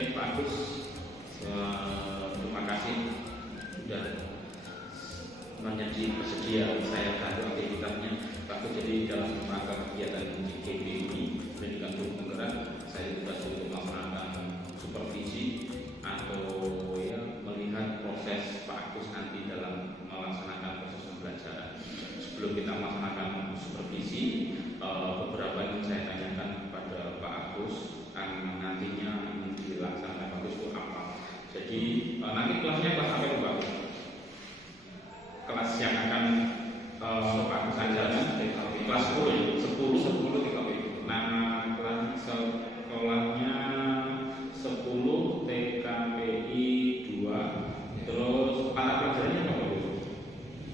Pak Agus, terima kasih sudah menjadi bersedia saya bantu aktivitasnya. Pak Agus, jadi dalam rangka kegiatan GKB ini pendidikan guru penggerak, saya juga untuk melaksanakan supervisi atau melihat proses Pak Agus nanti dalam melaksanakan proses pembelajaran. Sebelum kita melaksanakan supervisi, beberapa yang saya tanyakan kepada Pak Agus nantinya dilaksanakan Pak Agus itu apa. Jadi nanti kelasnya kelas apa Pak Agus? Kelas yang akan Pak Agus ajarkan kelas 10 TKP. Nah, kelas sekolahnya 10 TKPI 2. Terus mata pelajarannya apa Pak?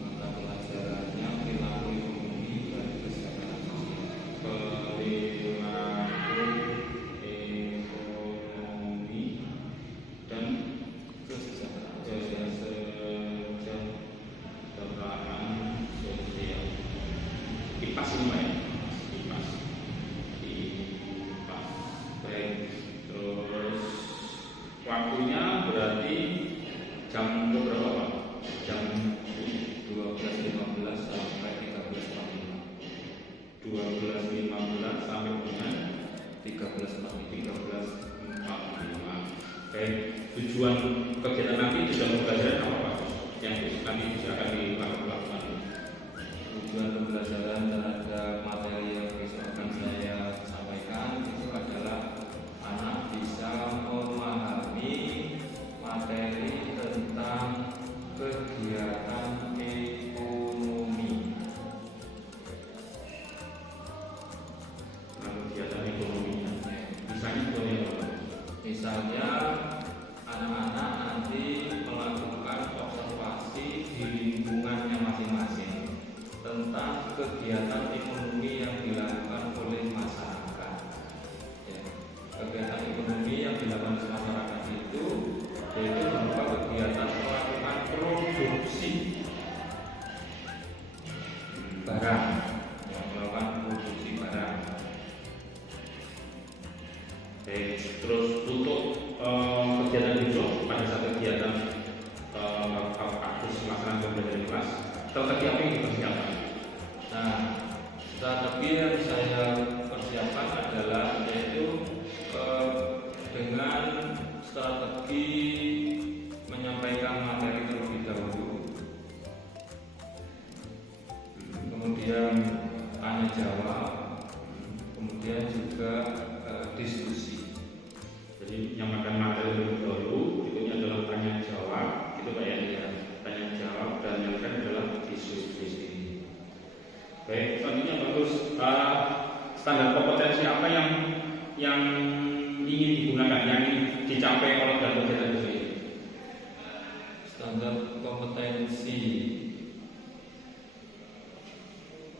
Mata pelajarannya perilaku ekonomi dan kesehatan sosial. Dan kesejahteraan sosial. IPAS ini Pak ya? IPAS. Baik. Terus waktunya berarti jam berapa Pak? Jam 12.15 sampai 13.45. 12.15 sampai dengan 13.45. Baik, tujuan kegiatan nanti di dalam pembelajaran apa Pak? Yang nanti bisa akan dilakukan. Tujuan pembelajaran terhadap materi yang besok akan saya sampaikan itu adalah anak bisa memahami materi tentang kegiatan ekonomi. Kegiatan ekonominya, misalnya boleh Pak? Misalnya anak-anak nanti melakukan observasi di lingkungannya masing-masing tentang kegiatan ekonomi yang dilakukan oleh masyarakat. Ya. Kegiatan ekonomi yang dilakukan oleh masyarakat itu yaitu berupa kegiatan melakukan produksi barang, melakukan produksi barang. Terus untuk kegiatan besok pada saat kegiatan Pak Agus melaksanakan pembelajaran kelas, strategi apa yang dipersiapkan? Nah, strategi yang saya persiapkan adalah yaitu dengan strategi menyampaikan materi terlebih dahulu, kemudian tanya jawab, kemudian juga diskusi. Jadi yang akan materi terlebih dahulu, berikutnya adalah tanya jawab, itu Pak ya, tanya jawab, dan yang akan adalah diskusi. Baik, selanjutnya bagus. Standar kompetensi apa yang ingin digunakan, yang ingin dicapai oleh dalam kegiatan ini? Standar kompetensi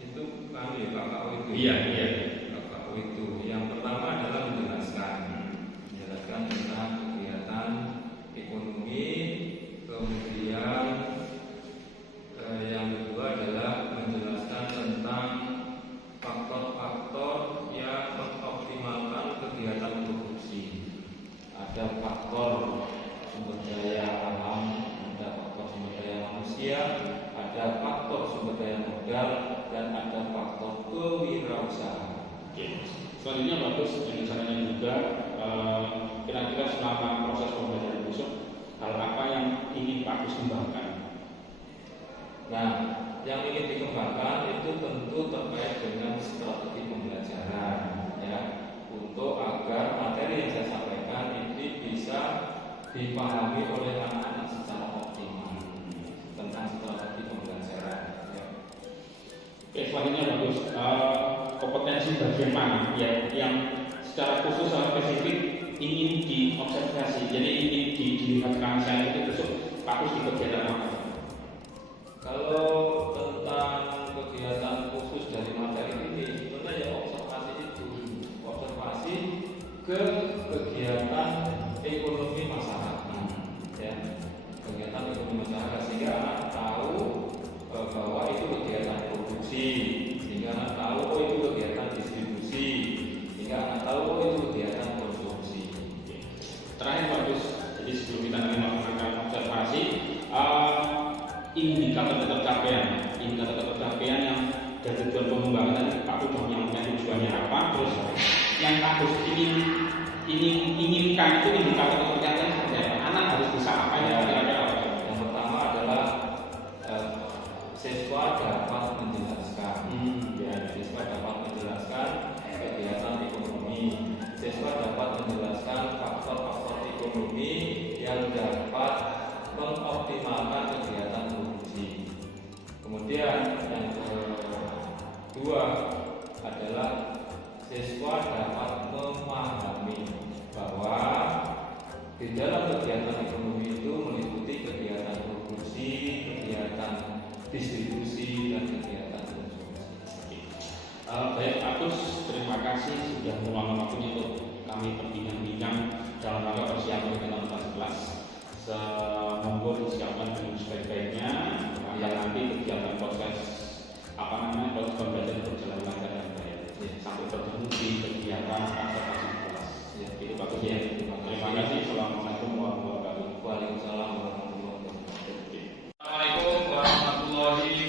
itu kan ya KKU itu. Iya. KKU itu yang pertama adalah menjelaskan tentang kegiatan ekonomi, kemudian yang kedua adalah menjelaskan tentang faktor-faktor yang mengoptimalkan kegiatan produksi. Ada faktor sumber daya alam, ada faktor sumber daya manusia, ada faktor sumber daya modal, dan ada faktor kewirausahaan. Selanjutnya bagus rencananya juga kira-kira selama proses pembelajaran besok hal apa yang ingin Pak Agus kembangkan? Nah, yang ingin dikembangkan itu tentu terkait dengan strategi pembelajaran, ya, untuk agar materi yang saya sampaikan ini bisa dipahami oleh anak-anak secara optimal tentang strategi pembelajaran. Ya. Oke, selanjutnya bagus kompetensi bagian mana yang secara khusus atau spesifik ingin diobservasi, jadi ingin dilihatkan saya itu besok Pak Agus di kegiatan apa? Kalau tentang kegiatan khusus dari materi ini, sebenarnya ya observasi ke kegiatan ekonomi masyarakat, ya, kegiatan ekonomi masyarakat sehingga anak tahu bahwa itu kegiatan produksi, sehingga anak tahu itu kegiatan distribusi, sehingga anak tahu itu kegiatan konsumsi. Terakhir Agus, yang Agus inginkan itu indikator kepercayaan seperti apa? Anak harus bisa apa ya? Kira-kira apa? Yang pertama adalah siswa dapat menjelaskan, ya, siswa dapat menjelaskan kegiatan ekonomi, siswa dapat menjelaskan faktor-faktor ekonomi yang dapat mengoptimalkan kegiatan produksi. Kemudian yang kedua adalah siswa dapat memahami bahwa di dalam kegiatan ekonomi itu meliputi kegiatan produksi, kegiatan distribusi, dan kegiatan konsumsi. Baik Agus, terima kasih sudah meluangkan waktunya untuk kami berbincang-bincang dalam rangka persiapan kegiatan kelas. Semoga disiapkan dengan sebaik-baiknya yang nanti kegiatan proses proses pembelajaran berjalan lancar dan baik sampai bertemu di kegiatan konservasi kelas. Ya, Itu bagus ya. Terima kasih. Assalamualaikum warahmatullahi wabarakatuh. Waalaikumsalam warahmatullahi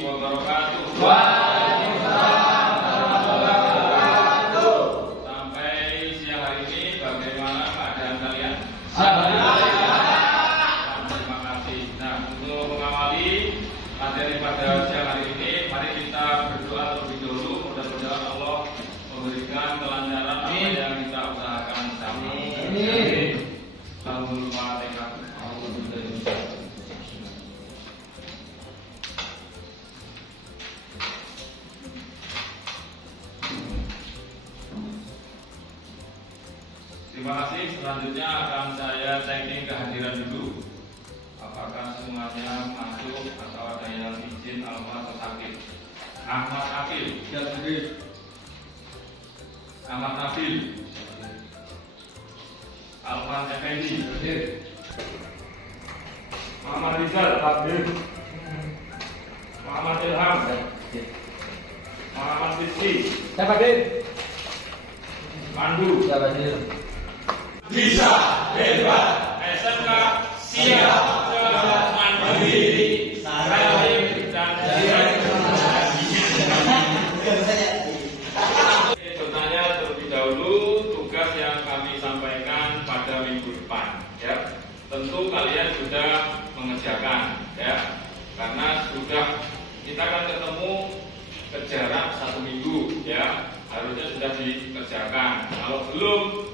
wabarakatuh. Assalamualaikum warahmatullahi wabarakatuh. Sampai siang hari ini bagaimana keadaan kalian? Terima kasih. Nah, untuk mengawali materi pada siang hari ini, mari kita berdoa terlebih dahulu. Mudah-mudahan Allah memberikan kelancaran apa yang kita usahakan bersama. Amin. Al-Fatihah. Terima kasih. Selanjutnya akan saya checking kehadiran dulu. Apakah semuanya masuk atau ada yang izin Alfa atau sakit? Ahmad Akil. Ya, hadir. Ahmad Nabil. Alfa Effendi. Hadir. Muhammad Rizal. Hadir. Muhammad Ilham. Muhammad Rizki. Siapa hadir? Mandu. Siapa hadir? Bisa hebat. SMK siap mandiri, salim dan bertanya terlebih dahulu tugas yang kami sampaikan pada minggu depan, ya. Tentu kalian sudah mengerjakan, ya, karena sudah kita akan ketemu jarak 1 minggu, ya, harusnya sudah dikerjakan. Kalau belum,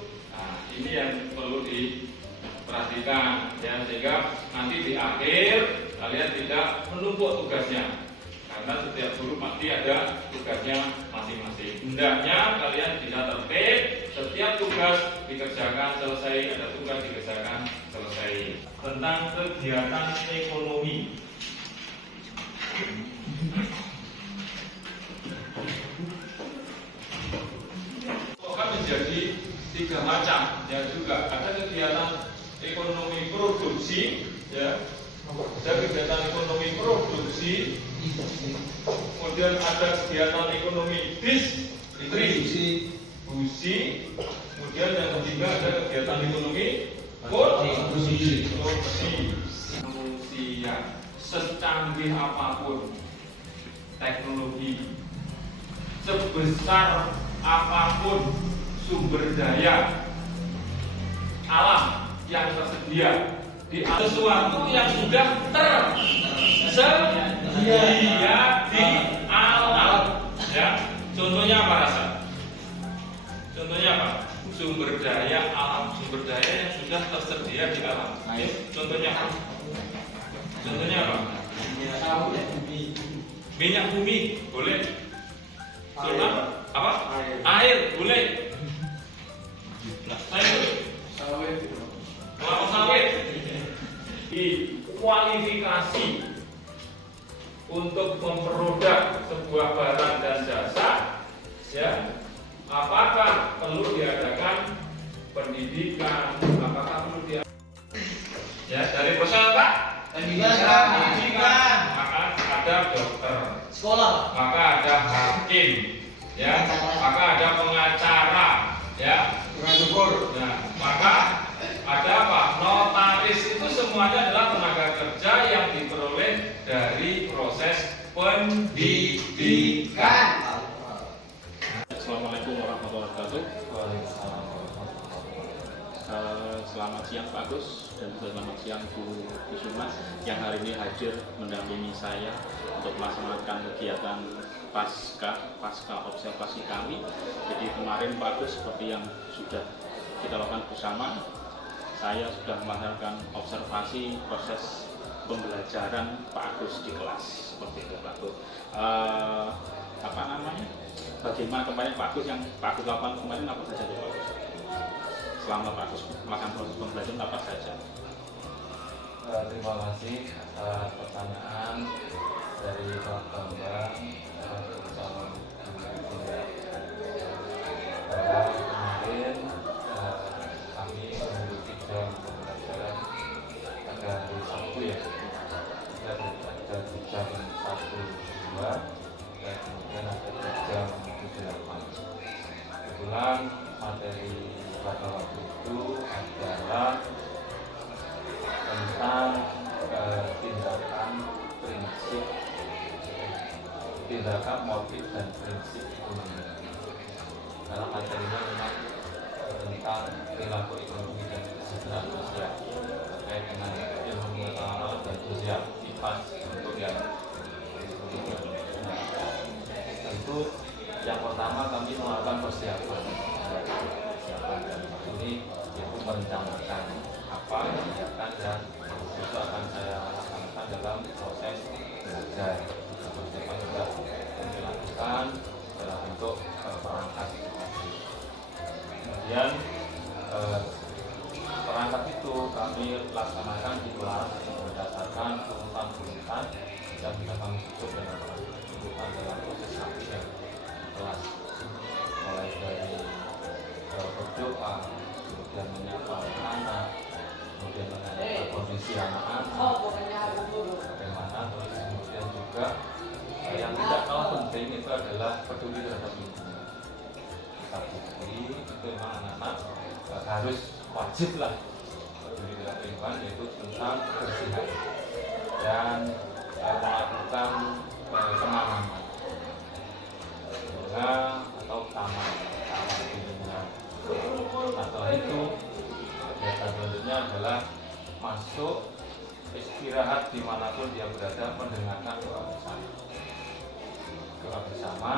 ini yang perlu diperhatikan, ya, sehingga nanti di akhir kalian tidak menumpuk tugasnya, karena setiap guru pasti ada tugasnya masing-masing. Hendaknya kalian bisa tertib, setiap tugas dikerjakan selesai, ada tugas dikerjakan selesai. Tentang kegiatan ekonomi, akan menjadi 3 macam, ya, juga ada kegiatan ekonomi produksi, ya, ada kegiatan ekonomi produksi, kemudian ada kegiatan ekonomi distribusi, kemudian yang ketiga ada kegiatan ekonomi konsumsi. Manusia secanggih apapun teknologi, sebesar apapun sumber daya alam yang tersedia di sesuatu yang sudah tersedia di alam, ya. Contohnya apa, Rasa? Contohnya apa? Sumber daya alam, sumber daya yang sudah tersedia di alam. Contohnya apa? Contohnya apa? Minyak bumi, boleh. Contoh apa? Air, boleh. Sawit. Kelapa sawit. Kualifikasi untuk memperoleh sebuah barang dan jasa, ya. Apakah perlu diadakan pendidikan? Apakah perlu ya, dari peserta pendidikan, maka ada dokter, Sekolah. maka ada hakim, ya, maka ada pengacara, ya. Nah, maka ada apa? Notaris. Itu semuanya adalah tenaga kerja yang diperoleh dari proses pendidikan. Assalamualaikum warahmatullahi wabarakatuh. Waalaikumsalam warahmatullahi wabarakatuh. Selamat siang Pak Agus dan juga selamat siang Bu Kusuma yang hari ini hadir mendampingi saya untuk melaksanakan kegiatan pasca observasi kami. Jadi kemarin Pak Agus seperti yang sudah kita lakukan bersama, saya sudah melaksanakan observasi proses pembelajaran Pak Agus di kelas seperti itu Pak Agus. Bagaimana kemarin Pak Agus yang Pak Agus lakukan kemarin apa saja Pak Agus? Selama Pak Agus melakukan proses pembelajaran apa saja? Terima kasih atas pertanyaan dari Pak Bambang. Calon kemarin kami memiliki jam pembelajaran pada hari Sabtu ya. Ada di jam 1, 2 dan kemudian ada di jam 8. Kebetulan materi pada waktu itu adalah tentang tindakan, motif dan prinsip ekonomi. Karena materinya memang tentang perilaku ekonomi dan kesejahteraan sosial terkait dengan ilmu pengetahuan dan sosial IPAS untuk yang tentu yang pertama kami melakukan persiapan dan ini yaitu merencanakan apa yang akan dan itu akan saya laksanakan dalam proses belajar. Persiapan juga kami lakukan dalam bentuk perangkat. Kemudian perangkat itu kami laksanakan di kelas berdasarkan urutan yang bisa kami tutup dengan urutan dalam proses kami dan kelas, mulai dari berdoa, kemudian menyapa anak, kemudian menanyakan kondisi anak-anak, bagaimana, terus kemudian juga yang tidak kalah penting itu adalah peduli terhadap lingkungan. Kita peduli itu memang anak-anak harus wajib lah peduli terhadap lingkungan, yaitu tentang kebersihan dan melakukan penanaman bunga atau taman lingkungan. Setelah itu kegiatan selanjutnya adalah masuk istirahat dimanapun dia berada, mendengarkan doa bersama. Doa bersama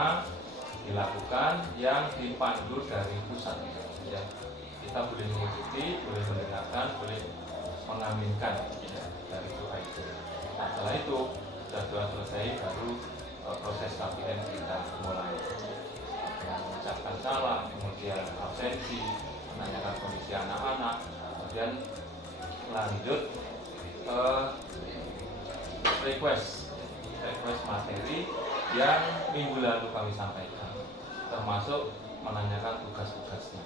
dilakukan yang dipandu dari pusat. Ya, kita boleh mengikuti, boleh mendengarkan, boleh mengaminkan ya, dari doa itu. Nah, setelah itu sudah doa selesai, baru proses KPM kita mulai. Mengucapkan salam, kemudian absensi, menanyakan kondisi anak-anak, kemudian lanjut request materi yang minggu lalu kami sampaikan, termasuk menanyakan tugas-tugasnya.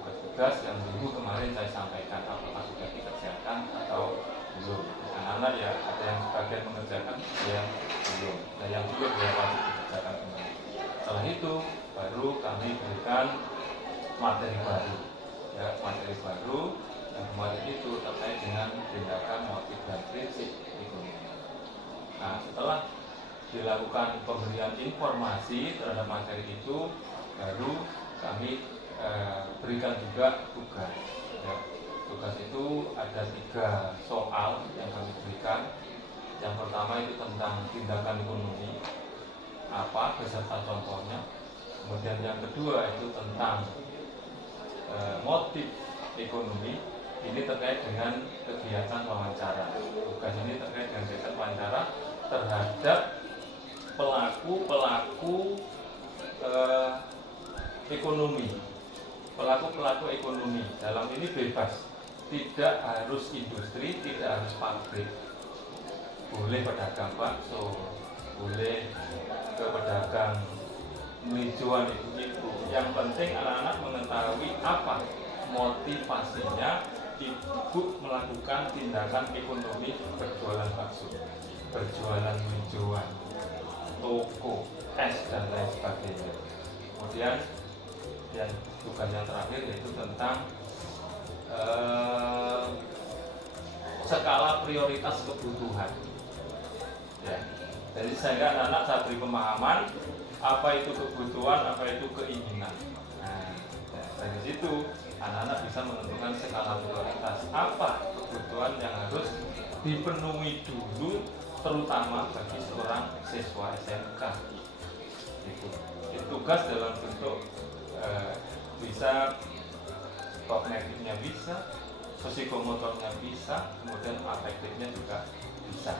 Tugas-tugas yang minggu kemarin saya sampaikan apakah sudah dikerjakan atau belum. Anak-anak ya ada yang sebagian mengerjakan, ada yang belum. Nah, yang belum ya wajib dikerjakan kembali. Setelah itu baru kami berikan materi baru, ya, materi baru yang kemarin itu terkait dengan tindakan, motif dan prinsip ekonomi. Nah, setelah dilakukan pemberian informasi terhadap materi itu, baru kami berikan juga tugas. Ya. Tugas itu ada 3 soal yang kami berikan. Yang pertama itu tentang tindakan ekonomi, apa beserta contohnya. Kemudian yang kedua itu tentang motif ekonomi. Ini terkait dengan kegiatan wawancara. Tugas ini terkait dengan kegiatan wawancara terhadap pelaku ekonomi. Pelaku ekonomi dalam ini bebas. Tidak harus industri, tidak harus pabrik. Boleh pedagang bakso, boleh ke pedagang hijauan itu. Yang penting anak-anak mengetahui apa motivasinya ibu melakukan tindakan ekonomi berjualan bakso, berjualan hijauan, toko, es dan lain sebagainya. Kemudian yang tugas yang terakhir yaitu tentang skala prioritas kebutuhan. Ya. Jadi sehingga anak-anak saya beri pemahaman apa itu kebutuhan, apa itu keinginan. Nah, dari situ anak-anak bisa menentukan skala prioritas apa kebutuhan yang harus dipenuhi dulu, terutama bagi seorang siswa SMK. Itu tugas dalam bentuk bisa kognitifnya bisa, psikomotornya bisa, kemudian afektifnya juga bisa.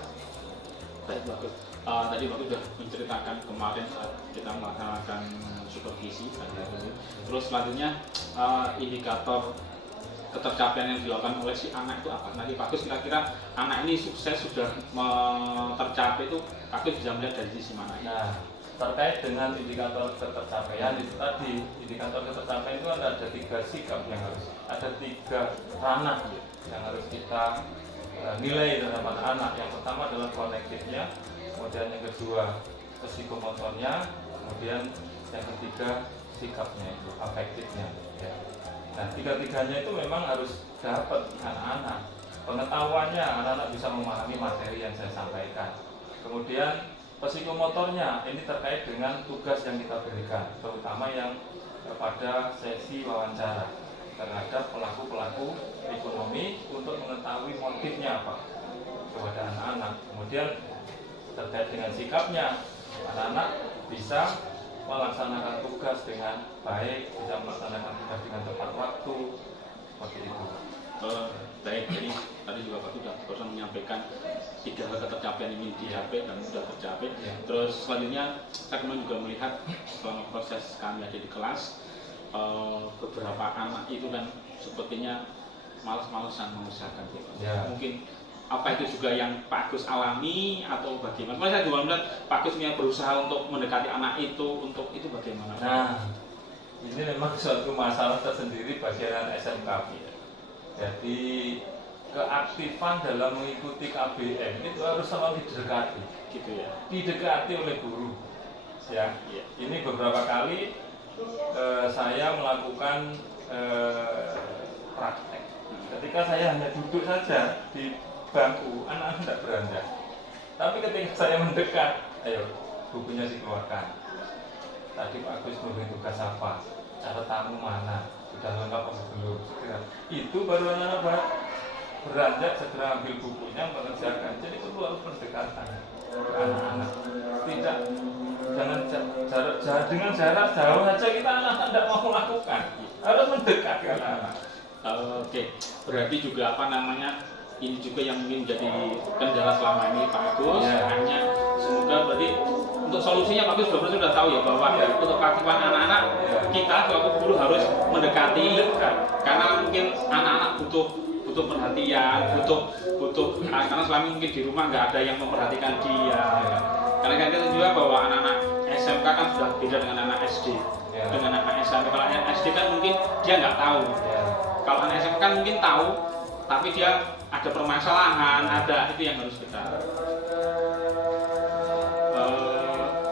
Baik, bagus. Tadi Bapak sudah menceritakan kemarin saat kita melaksanakan supervisi, terus selanjutnya indikator ketercapaian yang dilakukan oleh si anak itu apa? Nanti Bagus kira-kira anak ini sukses sudah tercapai itu Bagus bisa melihat dari sisi mana? Nah, terkait dengan indikator ketercapaian itu tadi, indikator ketercapaian itu ada 3 sikap yang harus, ada 3 ranah yang harus kita nilai dalam anak-anak. Yang pertama adalah konektifnya, kemudian yang kedua psikomotornya, kemudian yang ketiga sikapnya itu afektifnya. Ya. Nah, 3-tiganya itu memang harus dapat anak-anak. Pengetahuannya anak-anak bisa memahami materi yang saya sampaikan. Kemudian psikomotornya ini terkait dengan tugas yang kita berikan, terutama yang pada sesi wawancara terhadap pelaku-pelaku ekonomi untuk mengetahui motifnya apa kepada anak-anak. Kemudian terkait dengan sikapnya, anak-anak bisa melaksanakan tugas dengan baik, bisa melaksanakan tugas dengan tepat waktu, seperti itu. Baik, jadi tadi juga Pak sudah barusan menyampaikan 3 hal ketercapaian ini dicapai dan sudah tercapai. Ya. Terus selanjutnya saya kemarin juga melihat selama proses kami ada di kelas, beberapa anak itu kan sepertinya malas-malasan mengusahakan. Ya. Mungkin apa itu juga yang Pak Agus alami atau bagaimana? Saya juga melihat Pak Agus berusaha untuk mendekati anak itu, untuk itu bagaimana? Nah, ini memang suatu masalah tersendiri bagi anak SMK. Jadi keaktifan dalam mengikuti KBM itu harus selalu didekati, gitu ya. Didekati oleh guru. Ya, ini beberapa kali saya melakukan praktek. Ketika saya hanya duduk saja di bangku, anak-anak tidak beranjak. Tapi ketika saya mendekat, ayo bukunya dikeluarkan. Tadi Pak Agus memberi tugas apa? Cara tamu mana? Sudah lengkap atau belum? Segera. Itu baru anak-anak beranjak, segera ambil bukunya, mengerjakan. Jadi perlu harus pendekatan ke anak-anak. Tidak, jangan dengan jarak jauh saja kita anak-anak tidak mau melakukan. Harus mendekat ke anak-anak. Oke, berarti juga apa namanya? Ini juga yang mungkin jadi kendala selama ini Pak Agus. Ya. Hanya semoga berarti untuk solusinya Pak Agus sudah tahu ya bahwa untuk keaktifan anak-anak kita selaku guru harus mendekati, karena mungkin anak-anak butuh perhatian, butuh karena selama ini mungkin di rumah nggak ada yang memperhatikan dia. Karena kita juga bahwa anak-anak SMK kan sudah beda dengan anak SD, dengan anak SMP. Kalau anak SD kan mungkin dia nggak tahu. Kalau anak SMK kan mungkin tahu, tapi dia ada permasalahan, ada itu yang harus kita.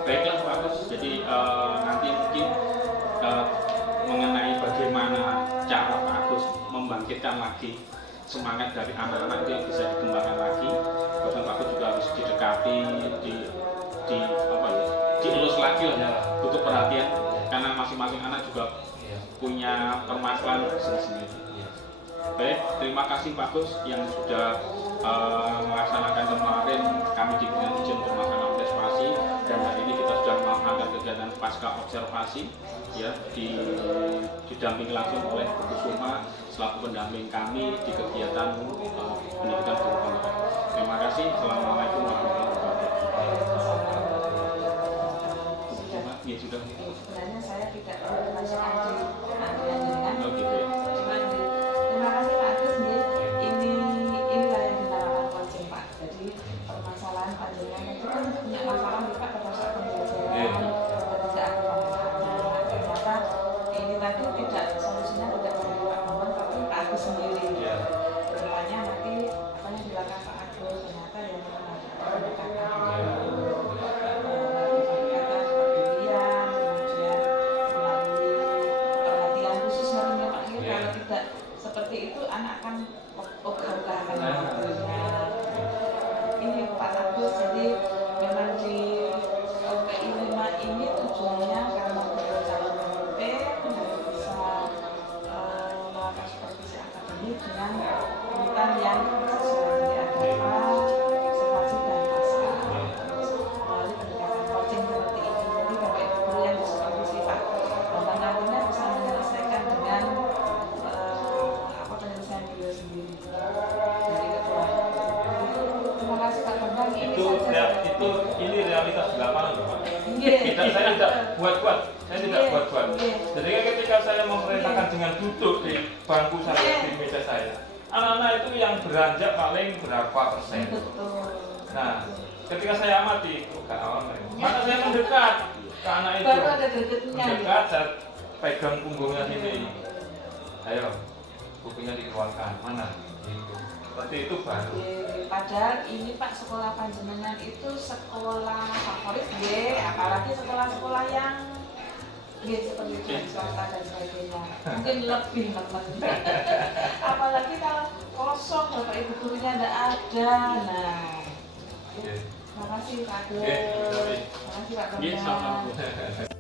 Baiklah Pak Agus, jadi nanti mungkin mengenai bagaimana cara Pak Agus membangkitkan lagi semangat dari anak-anak itu yang bisa dikembangkan lagi. Bahkan Pak Agus juga harus didekati, dielus lagi lah ya, butuh perhatian karena masing-masing anak juga punya permasalahan sendiri-sendiri. Baik, terima kasih Pak Gus yang sudah melaksanakan kemarin kami diberikan izin untuk melaksanakan observasi, dan hari ini kita sudah melaksanakan kegiatan pasca observasi ya, didampingi langsung oleh Bu Kusuma selaku pendamping kami di kegiatan pendidikan guru penggerak. Terima kasih. Assalamualaikum warahmatullahi wabarakatuh. Ya sudah. Sebenarnya saya tidak masuk anjuran. Oh gitu ya. Terima kasih Pak Agus. Inilah yang dinamakan coaching Pak. Jadi permasalahan panjenengan itu kan punya masalah Pak pada saat pembelajaran, tidak ada ternyata ini tadi tidak solusinya tidak dari Pak Maman tapi Pak Agus sendiri. Kedepannya nanti apa yang dilakukan Pak Agus ternyata yang seperti itu anak akan ogah-ogahan. Ini Pak Agus, jadi memang di PI 5 ini tujuan saya tidak buat-buat. Saya tidak Iya. buat-buat. Iya. Jadi kan ketika saya memerintahkan dengan duduk di bangku saya, Iya. di meja saya, anak-anak itu yang beranjak paling berapa persen? Betul. Nah, ketika saya amati, gak awal, maka saya mendekat ke anak itu. Baru ada gregetnya. Mendekat, saya pegang punggungnya sini. Ayo, bukunya dikeluarkan. Mana? Gitu. Seperti itu baru. Padahal ini Pak, sekolah panjenengan itu sekolah favorit nggih, apalagi sekolah-sekolah yang nggih seperti itu swasta dan sebagainya. Mungkin lebih nemen. Apalagi kalau kosong Bapak Ibu gurunya tidak ada. Nah, Oke. makasih Pak. Oke, Makasih Pak Iya, Bambang. sama-sama.